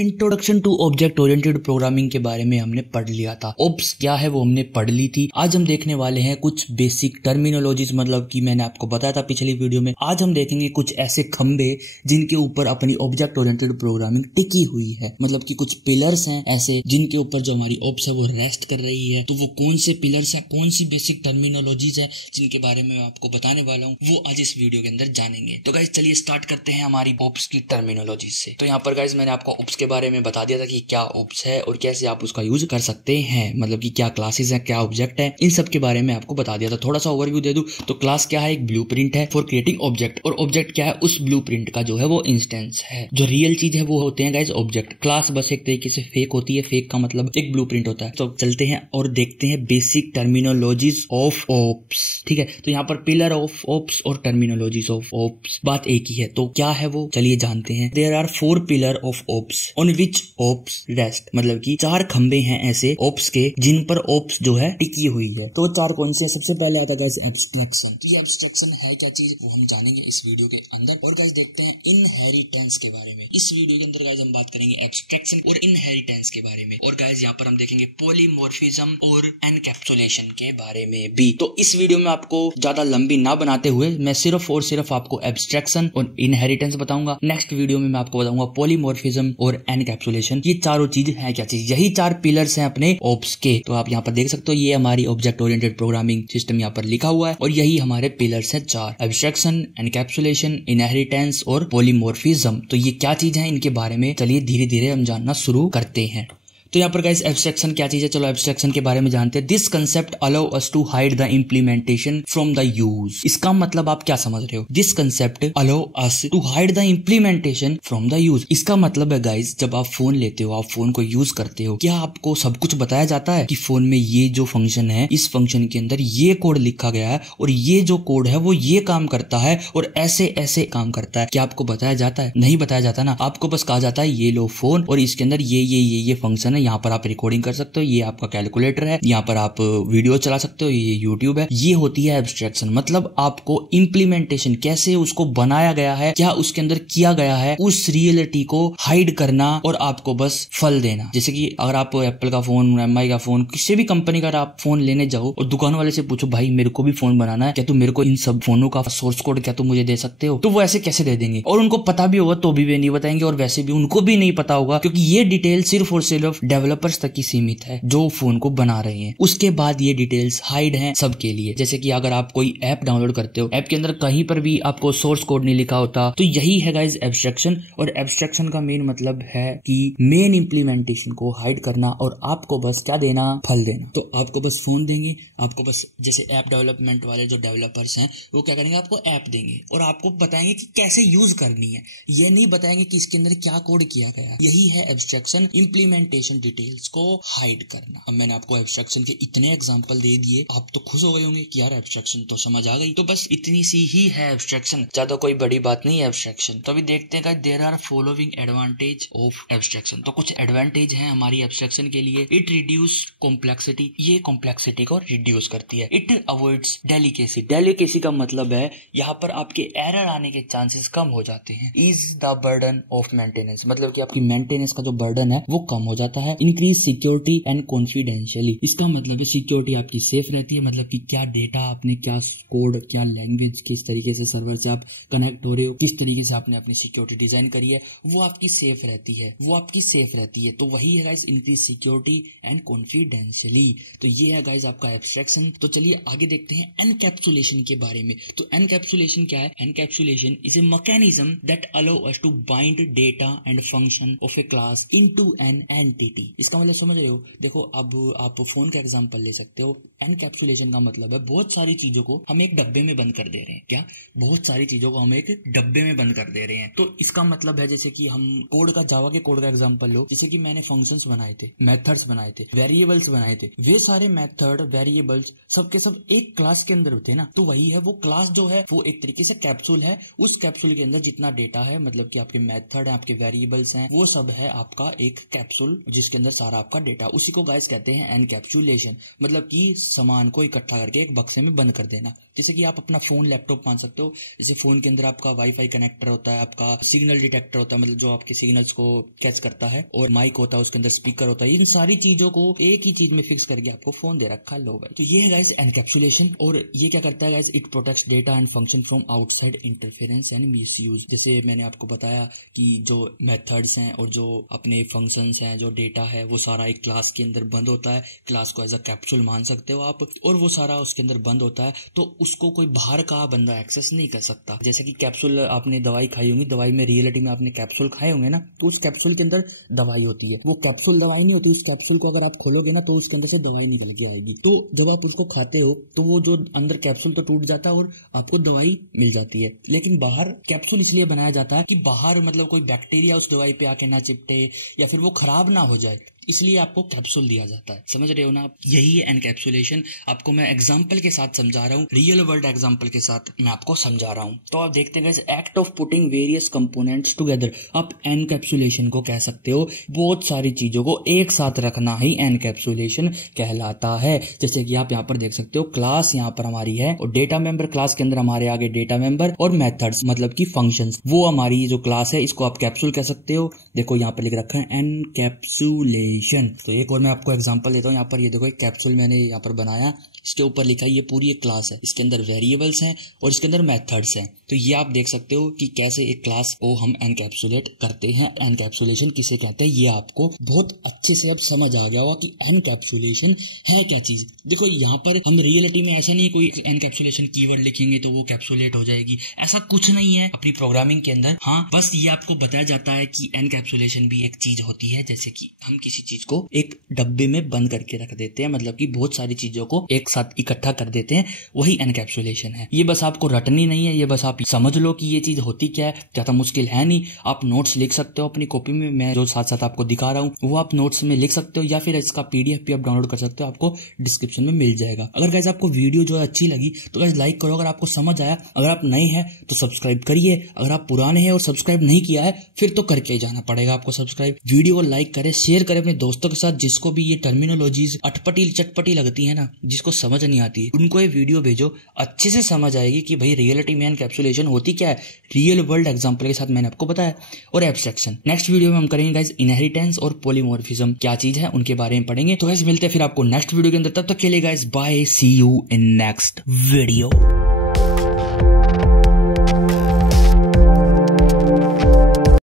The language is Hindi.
Introduction to object oriented programming के बारे में हमने पढ़ लिया था। ओब्स क्या है वो हमने पढ़ ली थी। आज हम देखने वाले हैं कुछ बेसिक टर्मिनोलॉजीज, मतलब कि मैंने आपको बताया था पिछली वीडियो में। आज हम देखेंगे कुछ ऐसे खंबे जिनके ऊपर अपनी ऑब्जेक्ट ओरिएंटेड प्रोग्रामिंग टिकी हुई है, मतलब कि कुछ पिलर्स हैं ऐसे जिनके ऊपर जो हमारी ओब्स है वो रेस्ट कर रही है। तो वो कौन से पिलर्स है, कौन सी बेसिक टर्मिनोलॉजीज है जिनके बारे में मैं आपको बताने वाला हूँ, वो आज इस वीडियो के अंदर जानेंगे। तो गाइस चलिए स्टार्ट करते हैं हमारी ओब्स की टर्मिनोलॉजी से। तो यहाँ पर गाइस मैंने आपको ओब्स के बारे में बता दिया था कि क्या ओब्स है और कैसे आप उसका यूज कर सकते हैं, मतलब कि क्या क्लासेस हैं, क्या ऑब्जेक्ट है, इन सब के बारे में आपको बता दिया था। थोड़ा सा ओवरव्यू दे दूं तो क्लास क्या है, एक ब्लूप्रिंट है फॉर क्रिएटिंग ऑब्जेक्ट, और ऑब्जेक्ट क्या है, उस ब्लूप्रिंट का जो है वो इंस्टेंस है। जो रियल चीज है वो होते हैं गाइस ऑब्जेक्ट। क्लास बस एक तरीके से फेक होती है, फेक का मतलब एक ब्लूप्रिंट होता है। तो चलते हैं और देखते हैं बेसिक टर्मिनोलॉजीज ऑफ ओब्स। ठीक है, तो यहाँ पर पिलर ऑफ ओब्स और टर्मिनोलॉजीज ऑफ ओब्स बात एक ही है। तो क्या है वो, चलिए जानते हैं। There are 4 pillar of obs on which obs rest, मतलब कि 4 खंबे हैं ऐसे ओब्स के जिन पर ओब्स जो है टिकी हुई है। तो 4 कौन से हैं? सबसे पहले आता है गाइस एब्स्ट्रैक्शन। तो ये एब्स्ट्रैक्शन है क्या चीज वो हम जानेंगे इस वीडियो के अंदर। और गाइस देखते हैं इनहेरिटेंस के बारे में। इस वीडियो के अंदर गाइस हम बात करेंगे एब्स्ट्रैक्शन और इनहेरिटेंस के बारे में। और गाइस यहाँ पर हम देखेंगे पॉलीमॉर्फिज्म और एनकैप्सुलेशन के बारे में भी। तो इस वीडियो में आपको ज्यादा लंबी ना बनाते हुए मैं सिर्फ और सिर्फ आपको एब्स्ट्रैक्शन और इनहेरिटेंस बताऊंगा। नेक्स्ट वीडियो में मैं आपको बताऊंगा पॉलीमॉर्फिज्म और एनकैप्सुलेशन। ये चारों चीज है क्या चीज, यही 4 पिलर्स हैं अपने ओब्स के। तो आप यहाँ पर देख सकते हो ये हमारी ऑब्जेक्ट ओरिएंटेड प्रोग्रामिंग सिस्टम यहाँ पर लिखा हुआ है और यही हमारे पिलर्स हैं 4, एब्स्ट्रैक्शन, एनकैप्सुलेशन, इनहेरिटेंस और पॉलीमॉर्फिज्म। तो ये क्या चीज है, इनके बारे में चलिए धीरे धीरे हम जानना शुरू करते हैं। तो यहाँ पर गाइस एब्स्ट्रैक्शन क्या चीज है, चलो एब्स्ट्रैक्शन के बारे में जानते हैं। This concept allow us to hide the implementation from the use. इसका मतलब आप क्या समझ रहे हो, this concept allow us to hide the implementation from the use. इसका मतलब है गाइस जब आप फोन लेते हो, आप फोन को यूज करते हो, क्या आपको सब कुछ बताया जाता है कि फोन में ये जो फंक्शन है, इस फंक्शन के अंदर ये कोड लिखा गया है और ये जो कोड है वो ये काम करता है और ऐसे ऐसे काम करता है। क्या आपको बताया जाता है? नहीं बताया जाता ना। आपको बस कहा जाता है ये लो फोन और इसके अंदर ये फंक्शन है, यहाँ पर आप रिकॉर्डिंग कर सकते हो, ये आपका कैलकुलेटर है, यहाँ पर आप वीडियो चला सकते हो, ये यूट्यूब है। ये होती है एब्स्ट्रैक्शन। मतलब आपको इम्प्लीमेंटेशन कैसे उसको बनाया गया है, क्या उसके अंदर किया गया है, उस रियलिटी को हाइड करना और आपको बस फल देना। जैसे कि अगर आप एप्पल का फोन, एमआई का फोन, किसी भी कंपनी का आप फोन लेने जाओ और दुकान वाले से पूछो भाई मेरे को भी फोन बनाना है, क्या तुम मेरे को इन सब फोनों का सोर्स कोड क्या तुम मुझे दे सकते हो? तो वो ऐसे कैसे दे देंगे? और उनको पता भी होगा तो भी वे नहीं बताएंगे और वैसे भी उनको भी नहीं पता होगा, क्योंकि ये डिटेल सिर्फ और सिर्फ डेवलपर्स तक ही सीमित है जो फोन को बना रहे हैं। उसके बाद ये डिटेल्स हाइड हैं सबके लिए। जैसे कि अगर आप कोई ऐप डाउनलोड करते हो, ऐप के अंदर कहीं पर भी आपको सोर्स कोड नहीं लिखा होता, तो यही है गाइस एब्स्ट्रैक्शन। और एब्स्ट्रैक्शन का मेन मतलब है कि मेन इंप्लीमेंटेशन को हाइड करना और आपको बस क्या देना, फल देना। तो आपको बस फोन देंगे, आपको बस जैसे ऐप डेवलपमेंट वाले जो डेवलपर्स हैं वो क्या करेंगे, आपको ऐप देंगे और आपको बताएंगे कि कैसे यूज करनी है। ये नहीं बताएंगे कि इसके अंदर क्या कोड किया गया। यही है एब्स्ट्रैक्शन, इंप्लीमेंटेशन डिटेल्स को हाइड करना। अब मैंने आपको एब्स्ट्रैक्शन के इतने एग्जांपल दे दिए, आप तो खुश हो गए होंगे कि यार एब्स्ट्रैक्शन तो समझ आ गई। तो बस इतनी सी ही है एब्स्ट्रैक्शन, ज्यादा कोई बड़ी बात नहीं है एब्स्ट्रैक्शन। तो अभी देखते हैं guys there are following advantage of abstraction. तो कुछ एडवांटेज हैं हमारी एब्स्ट्रैक्शन के लिए। इट रिड्यूस कॉम्प्लेक्सिटी, ये कॉम्प्लेक्सिटी को रिड्यूस करती है। इट अवॉइड्स डेलिकेसी, डेलिकेसी का मतलब है यहाँ पर आपके एरर आने के चांसेस कम हो जाते हैं। Is the burden of maintenance, मतलब कि आपकी मेंटेनेंस का जो बर्डन है वो कम हो जाता है। इंक्रीज सिक्योरिटी एंड कॉन्फिडेंशियली, इसका मतलब है सिक्योरिटी आपकी सेफ रहती है, मतलब कि क्या डेटा आपने, क्या कोड, क्या लैंग्वेज, किस तरीके से सर्वर से आप कनेक्ट हो रहे हो, किस तरीके से आपने अपनी सिक्योरिटी डिजाइन करी है, वो आपकी सेफ रहती है, वो आपकी सेफ रहती है। तो वही है guys increase security and confidentiality. तो ये है गाइस आपका एब्स्ट्रैक्शन। तो चलिए आगे देखते हैं एनकैप्सुलेशन के बारे में। तो एनकैप्सुलेशन क्या है? Encapsulation is a mechanism that allow us to bind data and function of a class into an entity. इसका मतलब समझ रहे हो? देखो अब आप फोन का एग्जांपल ले सकते हो। एनकैप्सुलेशन का मतलब है बहुत सारी चीजों को हम एक डब्बे में बंद कर दे रहे हैं। क्या? बहुत सारी चीजों को हम एक डब्बे में बंद कर दे रहे हैं। तो इसका मतलब है जैसे कि हम कोड का, जावा के कोड का एग्जांपल लो, जैसे कि मैंने फंक्शंस बनाए थे, मेथड्स बनाए थे, वेरिएबल्स बनाए थे। वे सारे मेथड, वेरिएबल्स सबके सब एक क्लास के अंदर होते हैं ना। तो वही है, वो क्लास जो है वो एक तरीके से कैप्सूल है। उस कैप्सूल के अंदर जितना डेटा है, मतलब कि आपके मेथड है, आपके वेरिएबल्स हैं, वो सब है आपका एक कैप्सूल जिसके अंदर सारा आपका डेटा। उसी को गाइस कहते हैं एनकैप्सुलेशन, मतलब कि सामान को इकट्ठा करके एक बक्से में बंद कर देना। जैसे कि आप अपना फोन लैपटॉप मान सकते हो, जैसे फोन के अंदर आपका वाईफाई कनेक्टर होता है, आपका सिग्नल डिटेक्टर होता है, मतलब जो आपके सिग्नल्स को कैच करता है, और माइक होता है, उसके अंदर स्पीकर होता है। इन सारी चीजों को एक ही चीज में फिक्स करके आपको फोन दे रखा है। लो भाई, तो ये है गाइस एनकैप्सुलेशन। और ये क्या करता है guys, it protects data and function from outside interference and misuse. जैसे मैंने आपको बताया कि जो मेथड्स हैं और जो अपने फंक्शंस हैं, जो डेटा है, वो सारा एक क्लास के अंदर बंद होता है। क्लास को एज अ कैप्सूल मान सकते हो आप, और वो सारा उसके अंदर बंद होता है, तो उसको कोई बाहर का बंदा एक्सेस नहीं कर सकता। जैसे कि कैप्सूल, आपने दवाई खाई होगी, दवाई में रियलिटी में आपने कैप्सूल खाए होंगे ना, तो उस कैप्सूल के अंदर दवाई होती है। वो कैप्सूल दवाई नहीं होती, उस कैप्सूल को अगर आप खोलोगे ना तो उसके अंदर से दवाई निकल के आएगी। तो जब आप उसको खाते हो तो वो जो अंदर कैप्सूल तो टूट जाता है और आपको दवाई मिल जाती है। लेकिन बाहर कैप्सूल इसलिए बनाया जाता है कि बाहर मतलब कोई बैक्टीरिया उस दवाई पे आके ना चिपटे या फिर वो खराब ना हो जाए, इसलिए आपको कैप्सूल दिया जाता है। समझ रहे हो ना आप? यही है एनकैप्सुलेशन। आपको मैं एग्जांपल के साथ समझा रहा हूँ, रियल वर्ल्ड एग्जांपल के साथ मैं आपको समझा रहा हूँ। तो आप देखते हैं act of putting various components together. आप एनकैप्सुलेशन को कह सकते हो बहुत सारी चीजों को एक साथ रखना ही एनकैप्सुलेशन कहलाता है। जैसे कि आप यहाँ पर देख सकते हो, क्लास यहाँ पर हमारी है और डेटा मेंबर, क्लास के अंदर हमारे आगे डेटा मेंबर और मेथड्स मतलब की फंक्शंस, वो हमारी जो क्लास है इसको आप कैप्सूल कह सकते हो। देखो यहाँ पर लिख रखा है एनकैप्सुलेशन। तो एक और मैं आपको एग्जांपल देता हूँ। यहाँ पर ये देखो, एक कैप्सूल मैंने यहाँ पर बनाया, इसके ऊपर लिखा है ये पूरी एक क्लास है, इसके अंदर वेरिएबल्स हैं और इसके अंदर मेथड्स हैं। तो ये आप देख सकते हो कि कैसे एक क्लास को हम एनकैप्सुलेट करते हैं। एनकैप्सुलेशन किसे कहते हैं, ये आपको बहुत अच्छे से अब समझ आ गया होगा कि एनकैप्सुलेशन है क्या चीज। देखो यहाँ पर हम रियलिटी में ऐसा नहीं है कोई एनकैप्सुलेशन कीवर्ड लिखेंगे तो वो कैप्सुलेट हो जाएगी, ऐसा कुछ नहीं है अपनी प्रोग्रामिंग के अंदर। हाँ, बस ये आपको बताया जाता है कि एनकैप्सुलेशन भी एक चीज होती है। जैसे कि हम किसी चीज को एक डब्बे में बंद करके रख देते हैं, मतलब कि बहुत सारी चीजों को एक साथ इकट्ठा कर देते हैं, वही एनकैप्सुलेशन है। ये बस आपको रटनी नहीं है, ये बस आप समझ लो कि ये चीज होती क्या है। ज्यादा मुश्किल है नहीं। आप नोट्स लिख सकते हो अपनी कॉपी में, मैं जो साथ साथ आपको दिखा रहा हूँ वो आप नोट्स में लिख सकते हो, या फिर इसका पीडीएफ भी आप डाउनलोड कर सकते हो, आपको डिस्क्रिप्शन में मिल जाएगा। अगर गाइस आपको वीडियो जो है अच्छी लगी तो गाइस लाइक करो, अगर आपको समझ आया। अगर आप नए हैं तो सब्सक्राइब करिए, अगर आप पुराने हैं और सब्सक्राइब नहीं किया है फिर तो करके जाना पड़ेगा आपको सब्सक्राइब। वीडियो को लाइक करें, शेयर करें अपने दोस्तों के साथ, जिसको भी ये टर्मिनोलॉजीज अटपटी चटपटी लगती है ना, जिसको समझ नहीं आती, उनको ये वीडियो भेजो, अच्छे से समझ आएगी कि भाई रियलिटी में एनकैप्सुलेशन होती क्या है। रियल वर्ल्ड एग्जांपल के साथ मैंने आपको बताया। और एब्स्ट्रैक्शन नेक्स्ट वीडियो में हम करेंगे गाइस। इनहेरिटेंस और पॉलीमॉर्फिज्म क्या चीज है उनके बारे में पढ़ेंगे। तो गाइस मिलते हैं फिर आपको नेक्स्ट वीडियो के अंदर, तब तक के लिए guys bye, see you in next video.